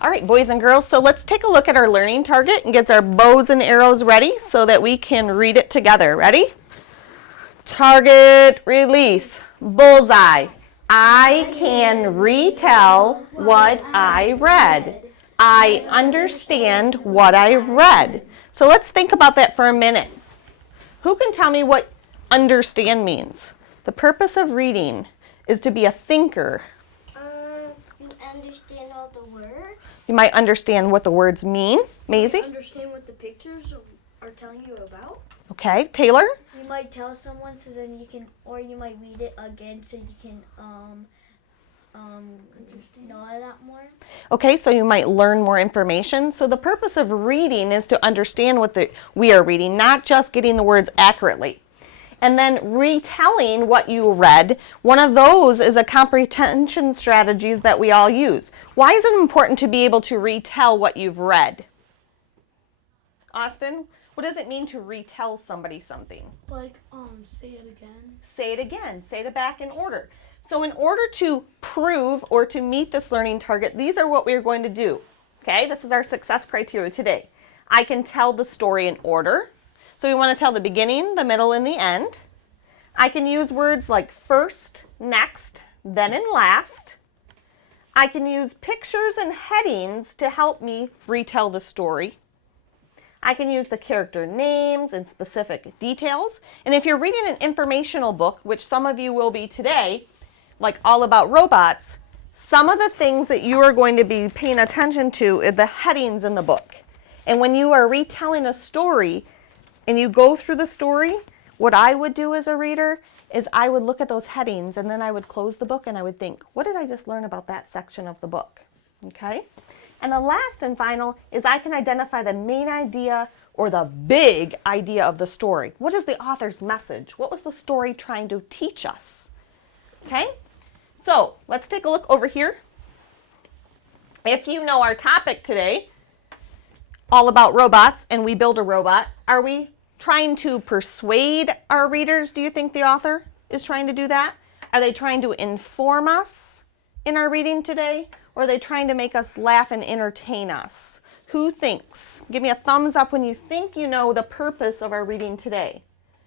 All right, boys and girls, so let's take a look at our learning target and get our bows and arrows ready so that we can read it together. Ready? Target, release, bullseye. I can retell what I read. I understand what I read. So let's think about that for a minute. Who can tell me what understand means? The purpose of reading is to be a thinker. You understand all the words. You might understand what the words mean. Maisie? You understand what the pictures are telling you about. Okay, Taylor? You might tell someone so then you can, or you might read it again so you can know a lot more. Okay, so you might learn more information. So the purpose of reading is to understand what we are reading, not just getting the words accurately. And then retelling what you read, one of those is a comprehension strategies that we all use. Why is it important to be able to retell what you've read? Austin, what does it mean to retell somebody something? Like, say it again. Say it again. Say it back in order. So in order to prove or to meet this learning target, these are what we're going to do. Okay, this is our success criteria today. I can tell the story in order. So we want to tell the beginning, the middle, and the end. I can use words like first, next, then, and last. I can use pictures and headings to help me retell the story. I can use the character names and specific details. And if you're reading an informational book, which some of you will be today, like All About Robots, some of the things that you are going to be paying attention to are the headings in the book. And when you are retelling a story and you go through the story, what I would do as a reader is I would look at those headings and then I would close the book and I would think, what did I just learn about that section of the book? Okay? And the last and final is I can identify the main idea or the big idea of the story. What is the author's message? What was the story trying to teach us? Okay? So let's take a look over here. If you know our topic today, all about robots, and we build a robot, are we trying to persuade our readers? Do you think the author is trying to do that? Are they trying to inform us in our reading today? Or are they trying to make us laugh and entertain us? Who thinks? Give me a thumbs up when you think you know the purpose of our reading today.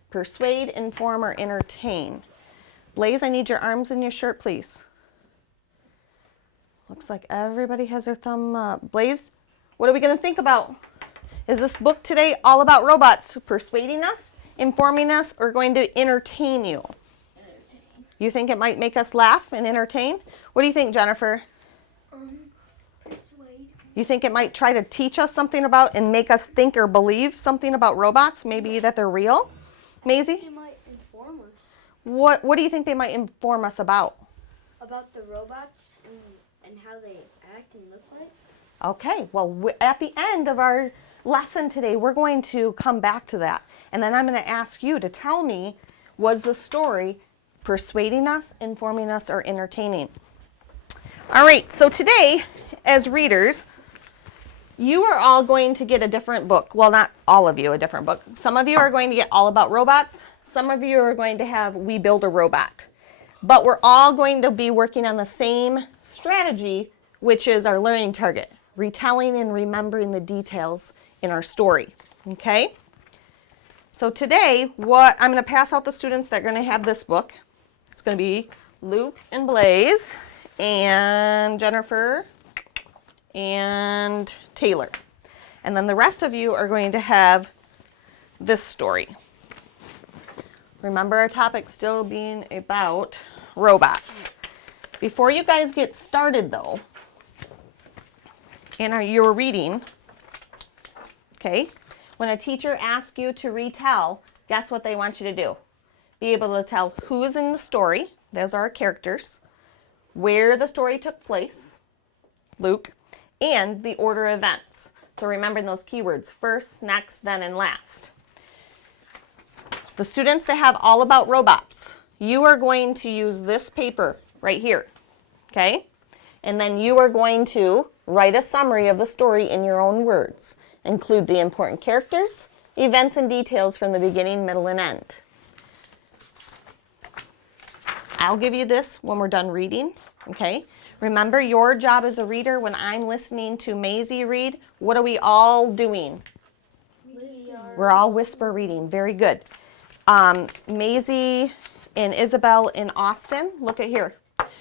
Persuade, inform, or entertain. Blaze, I need your arms in your shirt, please. Looks like everybody has their thumb up. Blaze, what are we going to think about? Is this book today all about robots persuading us, informing us, or going to entertain you? Entertain. You think it might make us laugh and entertain? What do you think, Jennifer? Persuade. You think it might try to teach us something about and make us think or believe something about robots? Maybe that they're real? Maisie? It might inform us What do you think they might inform us about? about the robots and how they act and look like. Okay, well, at the end of our lesson today, we're going to come back to that. And then I'm going to ask you to tell me, was the story persuading us, informing us, or entertaining? All right, so today, as readers, you are all going to get a different book. Well, not all of you, a different book. Some of you are going to get All About Robots. Some of you are going to have We Build a Robot. But we're all going to be working on the same strategy, which is our learning target, retelling and remembering the details in our story. Okay? So today, I'm going to pass out the students that are going to have this book. It's going to be Luke and Blaze and Jennifer and Taylor. And then the rest of you are going to have this story. Remember our topic still being about robots. Before you guys get started though, in your reading, okay, when a teacher asks you to retell, guess what they want you to do? Be able to tell who's in the story, those are our characters, where the story took place, Luke, and the order of events. So remembering those keywords, first, next, then, and last. The students that have All About Robots, you are going to use this paper right here, okay? And then you are going to write a summary of the story in your own words. Include the important characters, events, and details from the beginning, middle, and end. I'll give you this when we're done reading, okay? Remember, your job as a reader, when I'm listening to Maisie read, what are we all doing? We're all whisper reading. Very good. Maisie and Isabel and Austin, look at here.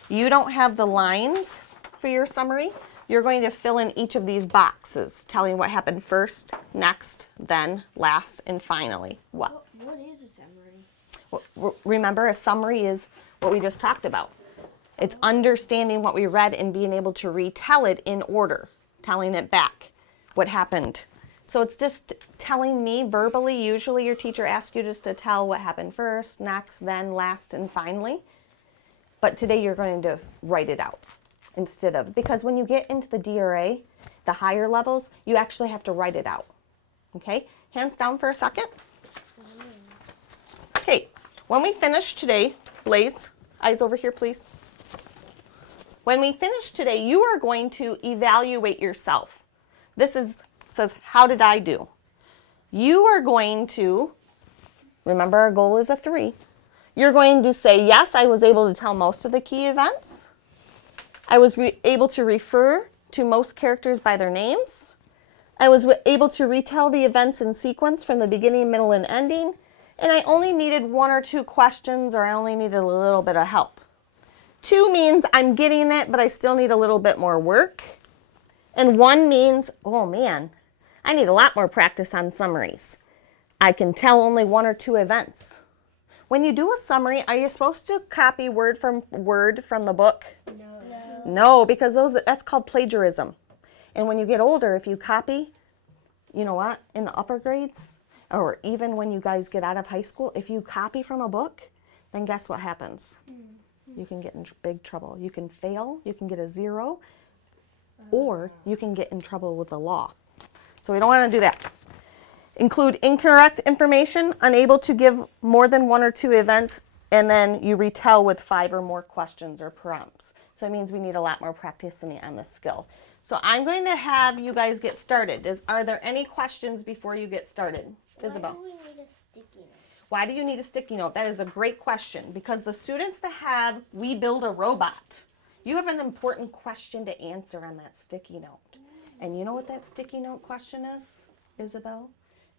You don't have the lines for your summary. You're going to fill in each of these boxes, telling what happened first, next, then, last, and finally. What? What is a summary? Remember, a summary is what we just talked about. It's understanding what we read and being able to retell it in order, telling it back, what happened. So it's just telling me verbally. Usually your teacher asks you just to tell what happened first, next, then, last, and finally. But today you're going to write it out instead of, because when you get into the DRA, the higher levels, you actually have to write it out. Okay, hands down for a second. Okay, when we finish today, Blaze, eyes over here, please. When we finish today, you are going to evaluate yourself. This says, how did I do? You are going to, remember our goal is a 3. You're going to say, yes, I was able to tell most of the key events. I was able to refer to most characters by their names. I was able to retell the events in sequence from the beginning, middle, and ending. And I only needed 1 or 2 questions, or I only needed a little bit of help. 2 means I'm getting it, but I still need a little bit more work. And 1 means, oh man, I need a lot more practice on summaries. I can tell only 1 or 2 events. When you do a summary, are you supposed to copy word from the book? No, because that's called plagiarism. And when you get older, if you copy, you know what, in the upper grades, or even when you guys get out of high school, if you copy from a book, then guess what happens? You can get in big trouble. You can fail, you can get a 0, or you can get in trouble with the law. So we don't want to do that. Include incorrect information, unable to give more than 1 or 2 events, and then you retell with 5 or more questions or prompts. So it means we need a lot more practice on this skill. So I'm going to have you guys get started. Are there any questions before you get started? Isabel. Why do we need a sticky note? Why do you need a sticky note? That is a great question, because the students that have We Build a Robot, you have an important question to answer on that sticky note. And you know what that sticky note question is, Isabel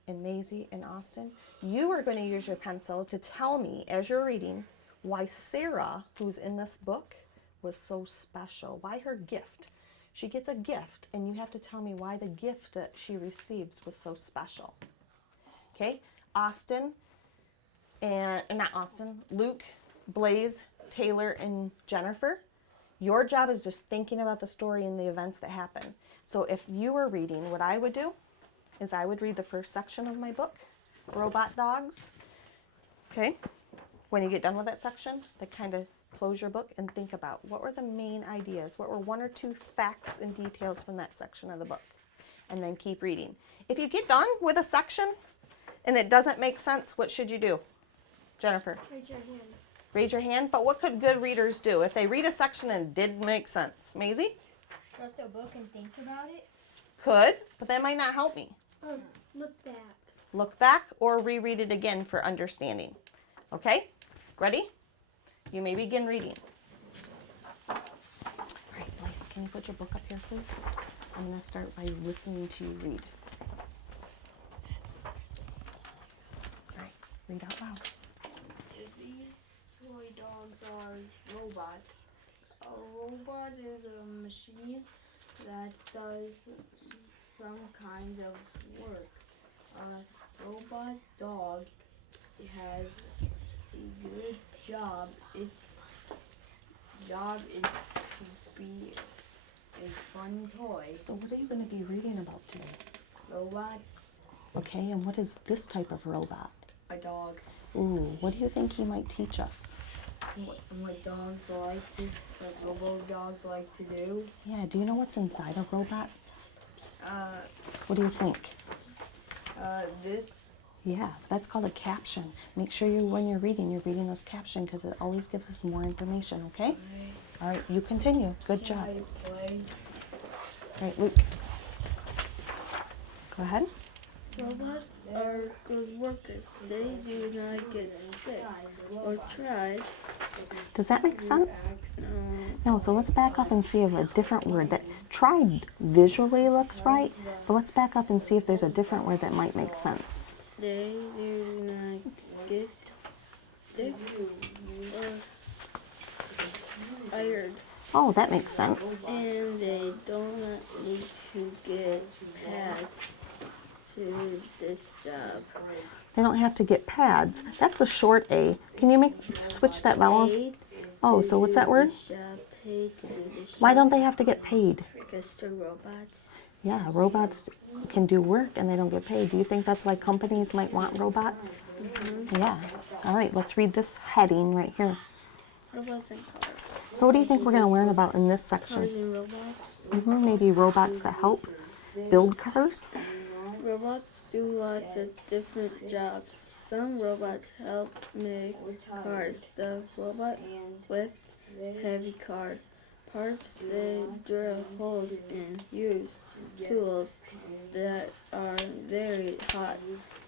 and Maisie and Austin? You are going to use your pencil to tell me, as you're reading, why Sarah, who's in this book, was so special, why her gift. She gets a gift, and you have to tell me why the gift that she receives was so special. Okay, Luke, Blaze, Taylor, and Jennifer, your job is just thinking about the story and the events that happen. So if you were reading, what I would do is I would read the first section of my book, Robot Dogs. Okay, when you get done with that section, then kind of close your book and think about what were the main ideas, what were 1 or 2 facts and details from that section of the book, and then keep reading. If you get done with a section and it doesn't make sense, what should you do? Jennifer? Raise your hand. Raise your hand, but what could good readers do if they read a section and it didn't make sense? Maisie? Shut the book and think about it. Could, but that might not help me. Look back. Look back or reread it again for understanding. Okay? Ready? You may begin reading. All right, Blaze, can you put your book up here, please? I'm going to start by listening to you read. All right, read out loud. These toy dogs are robots. A robot is a machine that does some kind of work. A robot dog has a good job. Its job is to be a fun toy. So what are you going to be reading about today? Robots, Okay, and what is this type of robot? a dog. Ooh, what do you think he might teach us? What dogs like to, what robo dogs like to do. Yeah, do you know what's inside a robot? Uh, What do you think? this. Yeah, that's called a caption. Make sure when you're reading those captions, because it always gives us more information, okay? All right, you continue. Good Can job. I play? All right, Luke. Go ahead. Robots are good workers. They do not get sick or try. Does that make sense? No, No, so let's back up and see if a different word that tried visually looks right, but let's back up and see if there's a different word that might make sense. they do not get sick or tired. Oh, that makes sense. And they do not need to get pads to this job. They don't have to get pads. That's a short A. Can you switch that vowel? Paid Oh, to so what's do that word? this job, paid to do this Why job. don't they have to get paid? Because they're robots. Yeah, robots can do work and they don't get paid. Do you think that's why companies might want robots? Yeah. All right, let's read this heading right here. Robots and cars. So what do you think we're going to learn about in this Cars section? and robots. Maybe robots that help build cars? Robots do lots of different jobs. Some robots help make cars. The robot with heavy car parts, they drill holes and use tools that are very hot.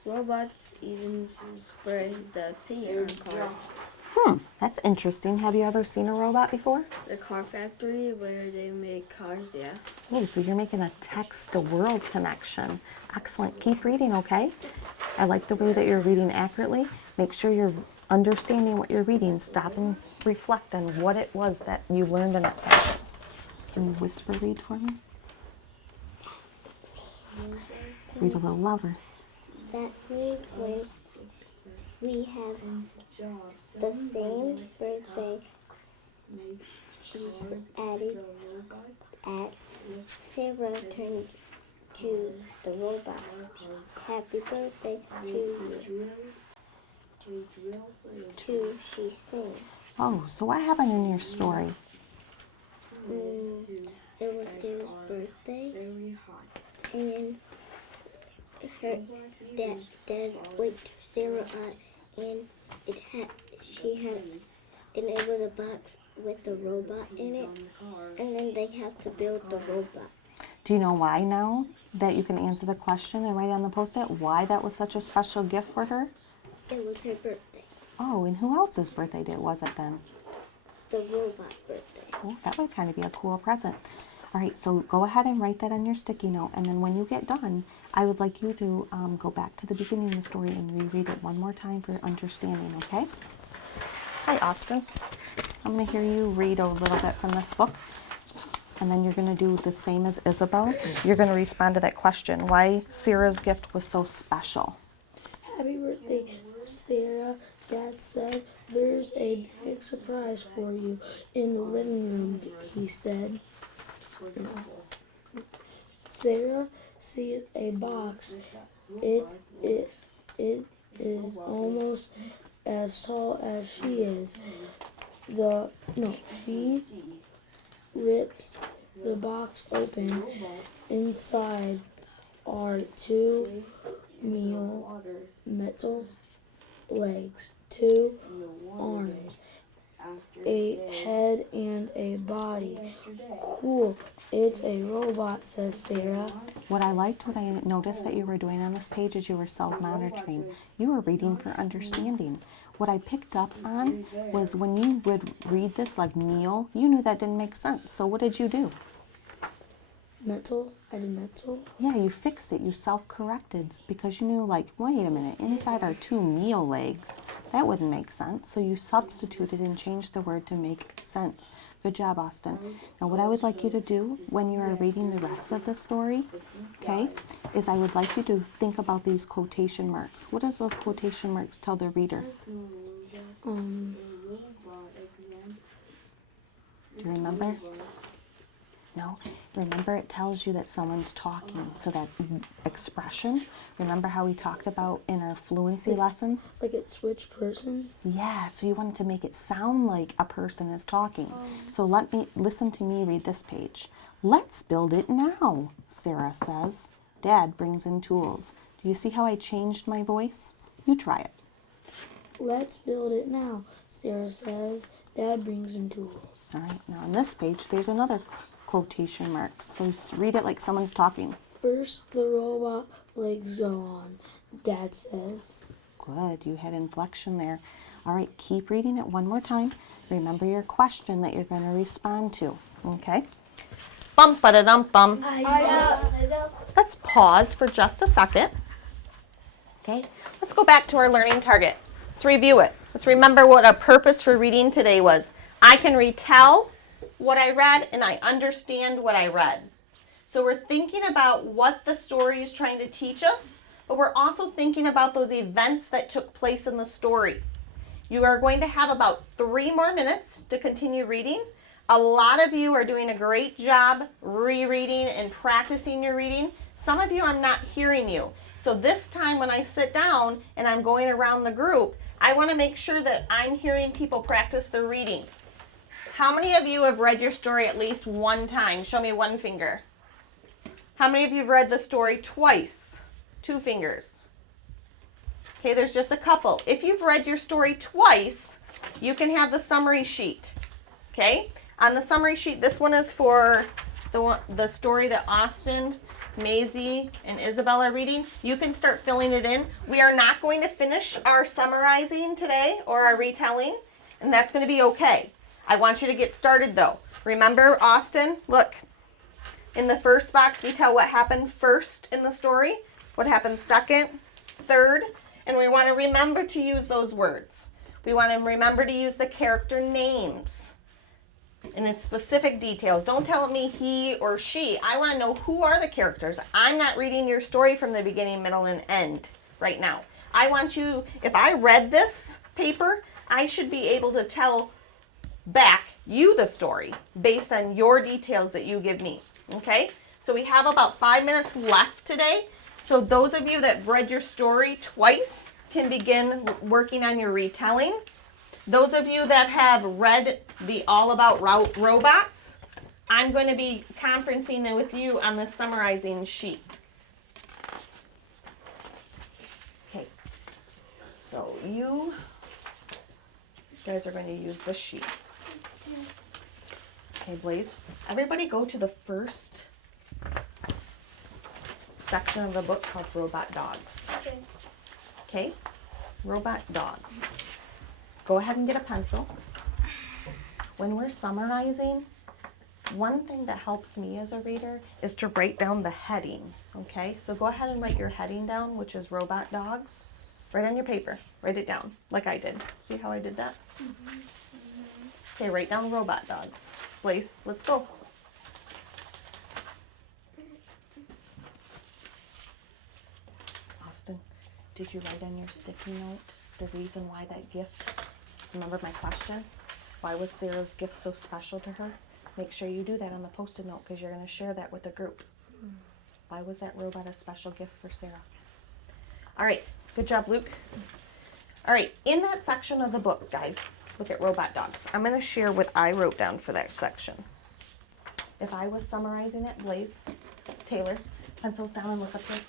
Robots even spray the paint on cars. That's interesting. Have you ever seen a robot before? The car factory where they make cars, yeah. Oh, so you're making a text-to-world connection. Excellent. Keep reading, okay? I like the way that you're reading accurately. Make sure you're understanding what you're reading. Stop and reflect on what it was that you learned in that section. Can you whisper read for me? Read a little louder. That means when we have the same birthday she's added at Sarah turned to the robot. Happy birthday to you. To she sings. Oh, so what happened in your story? It was Sarah's birthday, and her dad waked Sarah up, and it was a box with a robot in it, and then they have to build the robot. Do you know why now that you can answer the question and write on the post-it why that was such a special gift for her? It was her birthday, Oh, and who else's birthday was it then? the robot birthday. Well, that would kind of be a cool present. All right, so go ahead and write that on your sticky note, and then when you get done, I would like you to go back to the beginning of the story and reread it one more time for understanding, okay? Hi, Austin. I'm going to hear you read a little bit from this book, and then you're going to do the same as Isabel. You're going to respond to that question, why Sarah's gift was so special. Happy birthday, Sarah. Dad said, "There's a big surprise for you in the living room," he said. Sarah sees a box. It is almost as tall as she is. She rips the box open. Inside are two metal legs, two arms, a head, and a body. Cool. It's a robot, says Sarah. What I noticed that you were doing on this page is you were self-monitoring. You were reading for understanding. What I picked up on was when you would read this like meal, you knew that didn't make sense. So what did you do? Metal? I did metal? Yeah, you fixed it. You self-corrected because you knew, like, wait a minute, inside are two meal legs. That wouldn't make sense. So you substituted and changed the word to make sense. Good job, Austin. Now, what I would like you to do when you are reading the rest of the story, okay, is I would like you to think about these quotation marks. What does those quotation marks tell the reader? Do you remember? No. Remember, it tells you that someone's talking. So that expression, remember how we talked about in our fluency lesson? Like it's which person? Yeah, so you wanted to make it sound like a person is talking. So listen to me read this page. Let's build it now, Sarah says. Dad brings in tools. Do you see how I changed my voice? You try it. Let's build it now, Sarah says. Dad brings in tools. All right, now on this page, there's another quotation mark. So read it like someone's talking. First, the robot legs on, Dad says. Good, you had inflection there. All right, keep reading it one more time. Remember your question that you're going to respond to, okay? Bump, ba-da-dum, bum. Let's pause for just a second. Okay, let's go back to our learning target. Let's review it. Let's remember what a purpose for reading today was. I can retell what I read and I understand what I read. So we're thinking about what the story is trying to teach us, but we're also thinking about those events that took place in the story. You are going to have about 3 more minutes to continue reading. A lot of you are doing a great job rereading and practicing your reading. Some of you, I'm not hearing you. So this time when I sit down and I'm going around the group, I want to make sure that I'm hearing people practice their reading. How many of you have read your story at least one time? Show me one finger. How many of you have read the story twice? 2 fingers. Okay, there's just a couple. If you've read your story twice, you can have the summary sheet. Okay, on the summary sheet, this one is for the story that Austin, Maisie, and Isabel are reading. You can start filling it in. We are not going to finish our summarizing today or our retelling, and that's going to be okay. I want you to get started though. Remember, Austin, look, in the first box we tell what happened first in the story, what happened second, third, and we want to remember to use those words. We want to remember to use the character names and in specific details. Don't tell me he or she. I want to know who are the characters. I'm not reading your story from the beginning, middle, and end right now. I want you, if I read this paper, I should be able to tell back you the story based on your details that you give me. Okay? So we have about 5 minutes left today. So those of you that read your story twice can begin working on your retelling. Those of you that have read the All About Robots, I'm going to be conferencing with you on the summarizing sheet. Okay, so you guys are going to use the sheet. Okay, Blaze, everybody go to the first section of the book called Robot Dogs. Okay, Robot Dogs. Go ahead and get a pencil. When we're summarizing, one thing that helps me as a reader is to write down the heading. Okay, so go ahead and write your heading down, which is Robot Dogs. Write on your paper. Write it down like I did. See how I did that? Okay, write down Robot Dogs. Blaze, let's go. Austin, did you write on your sticky note the reason why that gift? Remember my question? Why was Sarah's gift so special to her? Make sure you do that on the Post-it note because you're going to share that with the group. Why was that robot a special gift for Sarah? All right, good job, Luke. All right, in that section of the book, guys, look at Robot Dogs. I'm going to share what I wrote down for that section. If I was summarizing it, Blaze, Taylor, pencils down and look up there.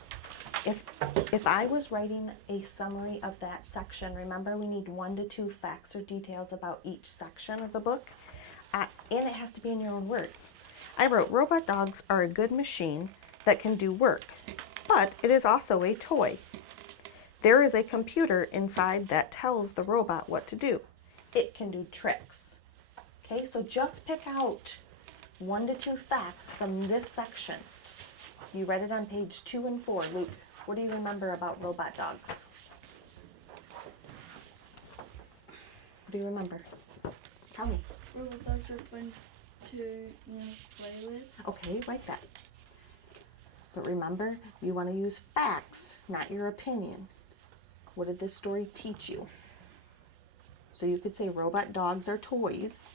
If I was writing a summary of that section, remember we need 1 to 2 facts or details about each section of the book, and it has to be in your own words. I wrote, Robot Dogs are a good machine that can do work, but it is also a toy. There is a computer inside that tells the robot what to do. It can do tricks. Okay, so just pick out 1 to 2 facts from this section. You read it on page 2 and 4. Luke, what do you remember about Robot Dogs? What do you remember? Tell me. Robot dogs are fun to play with. Okay, write that. But remember, you want to use facts, not your opinion. What did this story teach you? So you could say robot dogs are toys.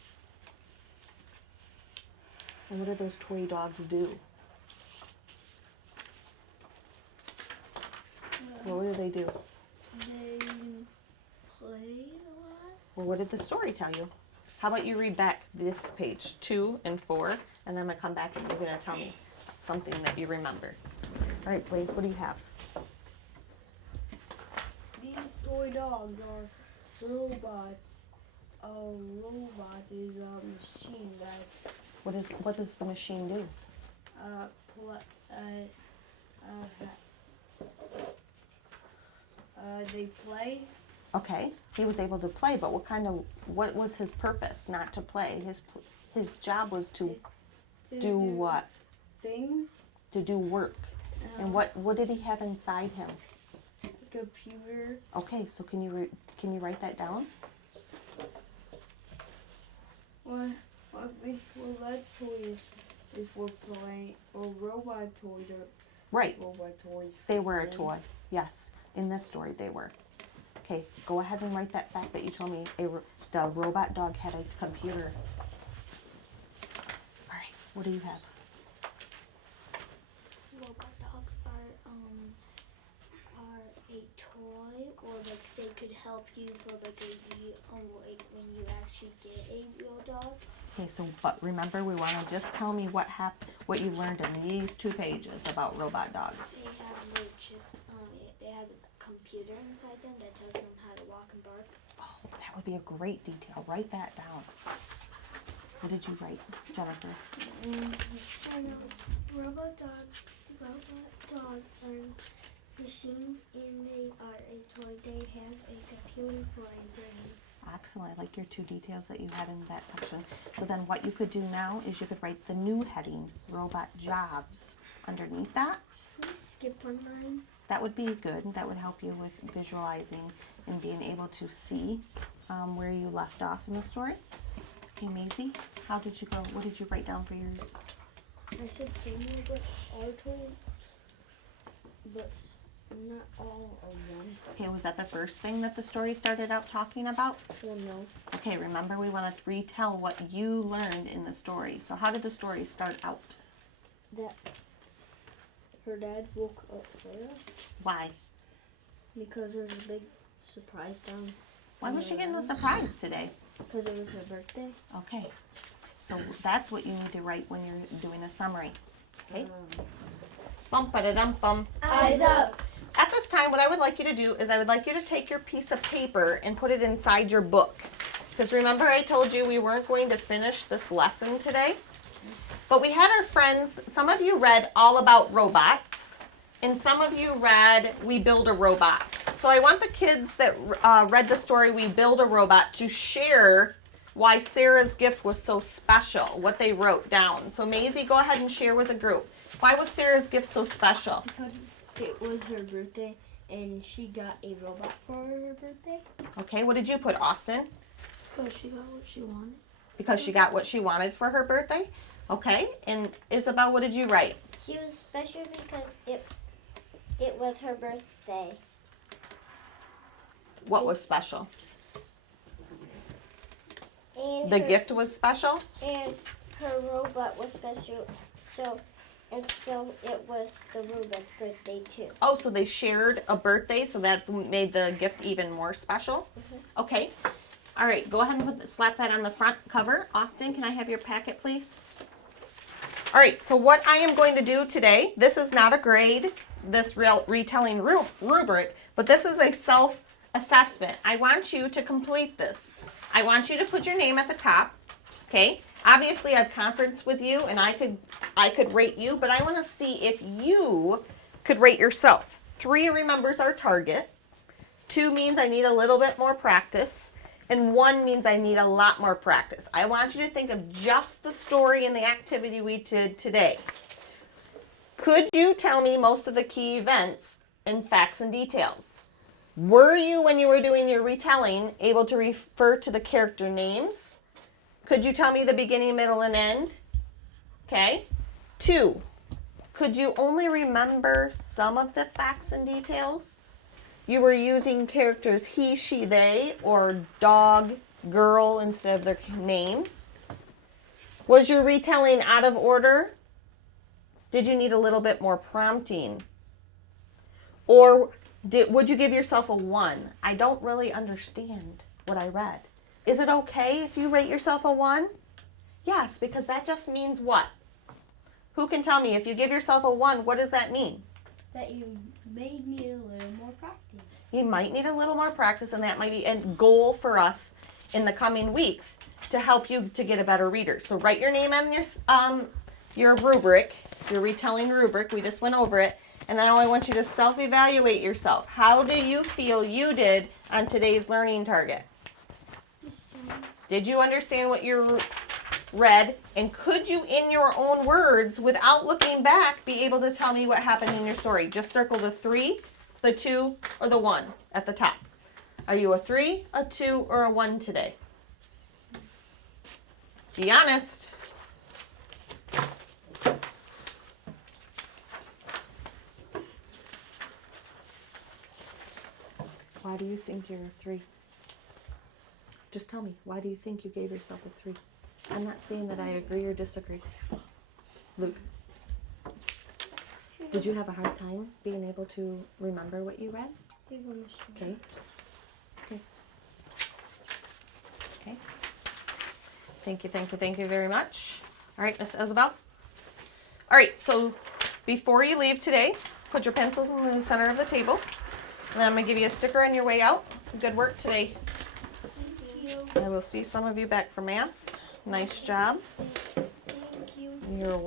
And what do those toy dogs do? What do they do? They play a lot. Well, what did the story tell you? How about you read back this page 2 and 4, and then I'm going to come back and you're going to tell me something that you remember. All right, Blaze, what do you have? These toy dogs are robots. A robot is a machine that What does the machine do? They play. Okay, he was able to play, but what was his purpose? Not to play. His job was to do what? Things. To do work. And what did he have inside him? Computer. Okay, so can you write that down? Well, that toy is for playing, or robot toys are Right. robot toys. They were a toy. Yes, in this story they were. Okay, go ahead and write that fact that you told me. The robot dog had a computer. All right, what do you have? Robot dogs are a toy, or like they could help you for like like when you actually get a real dog. Okay, so but remember, we want to just tell me what you learned in these 2 pages about robot dogs. They have little chip. They have a computer inside them that tells them how to walk and bark. Oh, that would be a great detail. Write that down. What did you write, Jennifer? I know. Robot dogs are machines, and they are a toy. They have a computer for a brain. Excellent. I like your 2 details that you had in that section. So then what you could do now is you could write the new heading, robot jobs, underneath that. Can we skip one line? That would be good. That would help you with visualizing and being able to see where you left off in the story. Okay, Maisie, how did you go? What did you write down for yours? I said some robots are toys, but not all are one. Okay, was that the first thing that the story started out talking about? Well, no. Okay, remember we want to retell what you learned in the story. So how did the story start out? That her dad woke up Sarah Why? because there was a big surprise down. Why was she getting a surprise today? Because it was her birthday. Okay, so that's what you need to write when you're doing a summary. Okay? Bum-ba-da-dum-bum. Eyes up. At this time, what I would like you to do is I would like you to take your piece of paper and put it inside your book. Because remember I told you we weren't going to finish this lesson today? But we had our friends, some of you read All About Robots, and some of you read We Build a Robot. So I want the kids that read the story We Build a Robot to share why Sarah's gift was so special, what they wrote down. So Maisie, go ahead and share with the group. Why was Sarah's gift so special? Because it was her birthday and she got a robot for her birthday. Okay, what did you put, Austin? Because she got what she wanted. Because she got what she wanted for her birthday? Okay, and Isabel, what did you write? She was special because it was her birthday. What was special? And The her, gift was special? and her robot was special. So it was the robot's birthday too. Oh, so they shared a birthday, so that made the gift even more special? Okay. All right, go ahead and slap that on the front cover. Austin, can I have your packet, please? All right, so what I am going to do today, this is not a grade, this retelling rubric, but this is a self-assessment. I want you to complete this. I want you to put your name at the top, okay? Obviously, I've conferenced with you, and I could rate you, but I want to see if you could rate yourself. 3 remembers our target. 2 means I need a little bit more practice. And 1 means I need a lot more practice. I want you to think of just the story and the activity we did today. Could you tell me most of the key events and facts and details? Were you, when you were doing your retelling, able to refer to the character names? Could you tell me the beginning, middle, and end? Okay. 2, could you only remember some of the facts and details? You were using characters he, she, they, or dog, girl instead of their names. Was your retelling out of order? Did you need a little bit more prompting? Or would you give yourself a 1? I don't really understand what I read. Is it okay if you rate yourself a 1? Yes, because that just means what? Who can tell me if you give yourself a 1, what does that mean? That you may need a little more practice. You might need a little more practice, and that might be a goal for us in the coming weeks to help you to get a better reader. So write your name on your rubric, your retelling rubric. We just went over it. And now I want you to self-evaluate yourself. How do you feel you did on today's learning target? Did you understand what you read? And could you, in your own words, without looking back, be able to tell me what happened in your story? Just circle the 3, the 2, or the 1 at the top. Are you a 3, a 2, or a 1 today? Be honest. Why do you think you're a 3? Just tell me, why do you think you gave yourself a 3? I'm not saying that I agree or disagree. Luke, did you have a hard time being able to remember what you read? Okay. Okay. Okay. Thank you very much. All right, Miss Isabel. All right, so before you leave today, put your pencils in the center of the table. And I'm going to give you a sticker on your way out. Good work today. I will see some of you back for math. Nice job. Thank you. You're welcome.